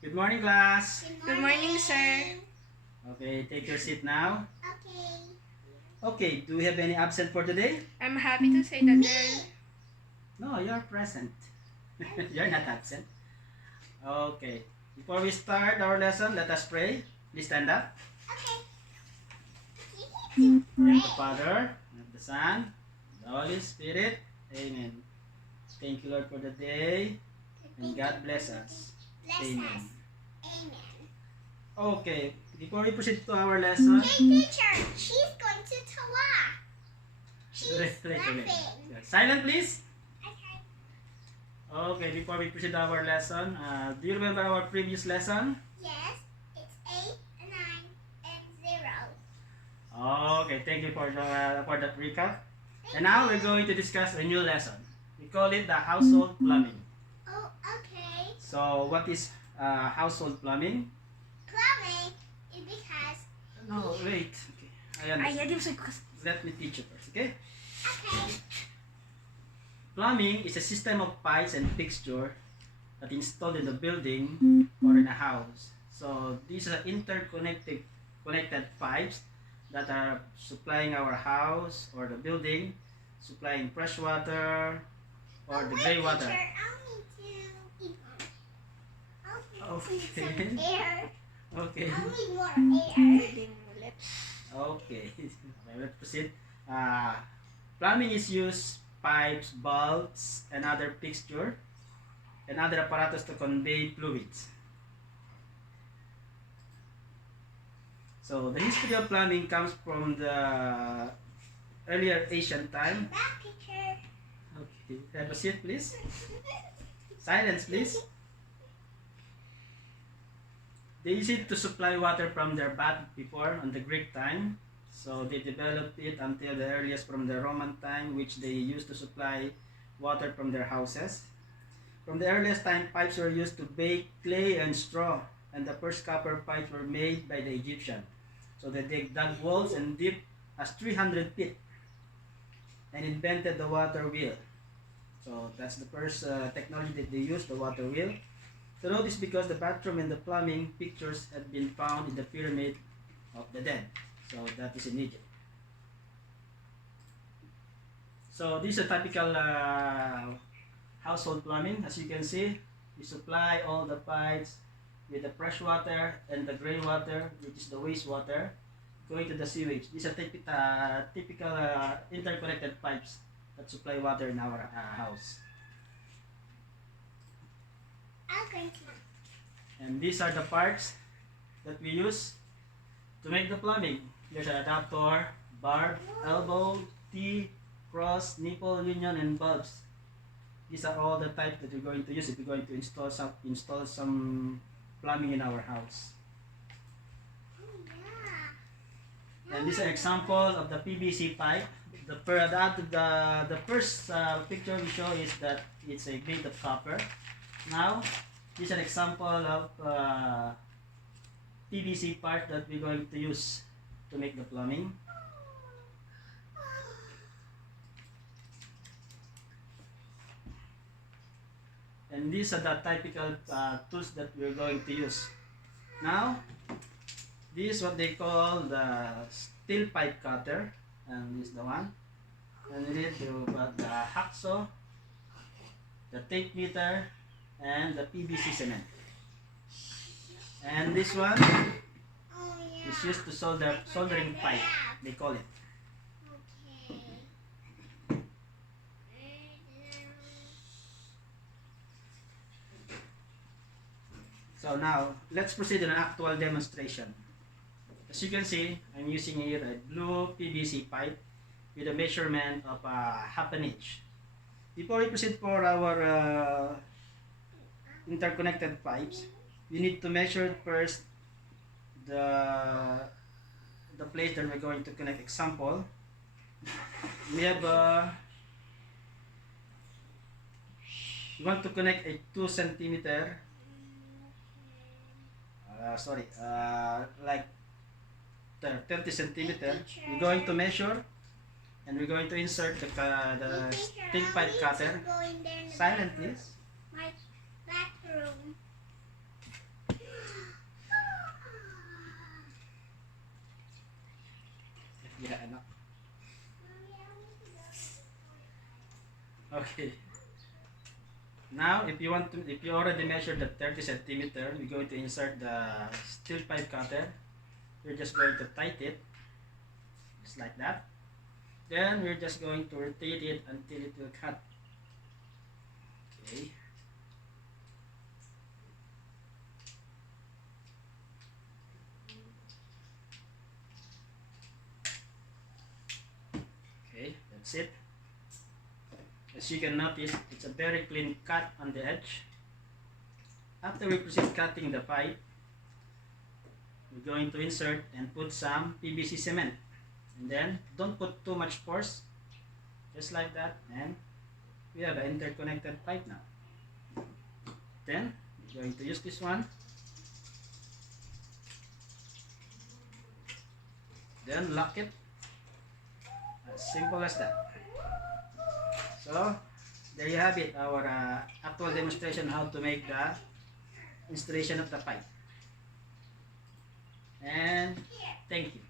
Good morning, class. Good morning, sir. Okay, take your seat now. Okay. Okay, do we have any absent for today? I'm happy to say that there. No, you're present. You're not absent. Okay, before we start our lesson, let us pray. Please stand up. Okay. In the name of the Father, and of the Son, and the Holy Spirit. Amen. Thank you, Lord, for the day, and God bless us. Amen. Amen. Okay, before we proceed to our lesson, Hey, teacher, she's going to talk. She's wait. laughing. Silent, please. Okay. Okay, before we proceed to our lesson, do you remember our previous lesson? Yes, it's 8, 9, and 0. Okay, thank you for that recap. And now we're going to discuss a new lesson. We call it the household plumbing. Oh, okay. So, what is household plumbing? Plumbing is because. No, wait. Okay, I understand. Let me teach you first, okay? Okay. Plumbing is a system of pipes and fixture that installed in the building or in a house. So these are connected pipes that are supplying our house or the building, supplying fresh water or the gray water. Teacher, I need to. Okay. Some air. Okay. I need more air. Okay. Okay, let's proceed. Uh, Plumbing is used pipes, bulbs, and other fixture and other apparatus to convey fluids. So the history of plumbing comes from the earlier ancient time. Back, teacher. Okay, have a seat, please. Silence, please. They used it to supply water from their bath before on the Greek time. So they developed it until the earliest from the Roman time, which they used to supply water from their houses. From the earliest time, pipes were used to bake clay and straw, and the first copper pipes were made by the Egyptian. So they dug wells and deep as 300 feet and invented the water wheel. So that's the first technology that they used, the water wheel. So notice because the bathroom and the plumbing pictures had been found in the pyramid of the dead. So that is in Egypt. So this is a typical household plumbing. As you can see, we supply all the pipes with the fresh water and the gray water, which is the wastewater, going to the sewage. These are typical interconnected pipes that supply water in our house. And these are the parts that we use to make the plumbing. There's an adapter, barb, elbow, T, cross, nipple, union, and bulbs. These are all the types that we're going to use if we're going to install some plumbing in our house. And this is an example of the PVC pipe. The first picture we show is that it's a made of copper. Now, this is an example of PVC part that we're going to use to make the plumbing. And these are the typical tools that we're going to use. Now, this is what they call the steel pipe cutter, and this is the one. And we need to put the hacksaw, the tape meter, and the PVC cement. And this one is used to soldering pipe, they call it. So now, let's proceed in an actual demonstration. As you can see, I'm using here a blue PVC pipe with a measurement of half an inch. Before we proceed for our interconnected pipes, we need to measure first the place that we're going to connect. Example, we have we want to connect a 2 centimeter like 30 centimeter. We're going to measure and we're going to insert the steel pipe cutter. Silent, please. My bathroom. Okay. Now, if you already measured the 30 centimeter, we're going to insert the steel pipe cutter. We're just going to tighten it, just like that. Then we're just going to rotate it until it will cut. Okay. Okay, that's it. As you can notice, it's a very clean cut on the edge. After we proceed cutting the pipe, we're going to insert and put some PVC cement. And then, don't put too much force. Just like that. And we have an interconnected pipe now. Then, we're going to use this one. Then, lock it. As simple as that. So, there you have it, our actual demonstration how to make the installation of the pipe. And thank you.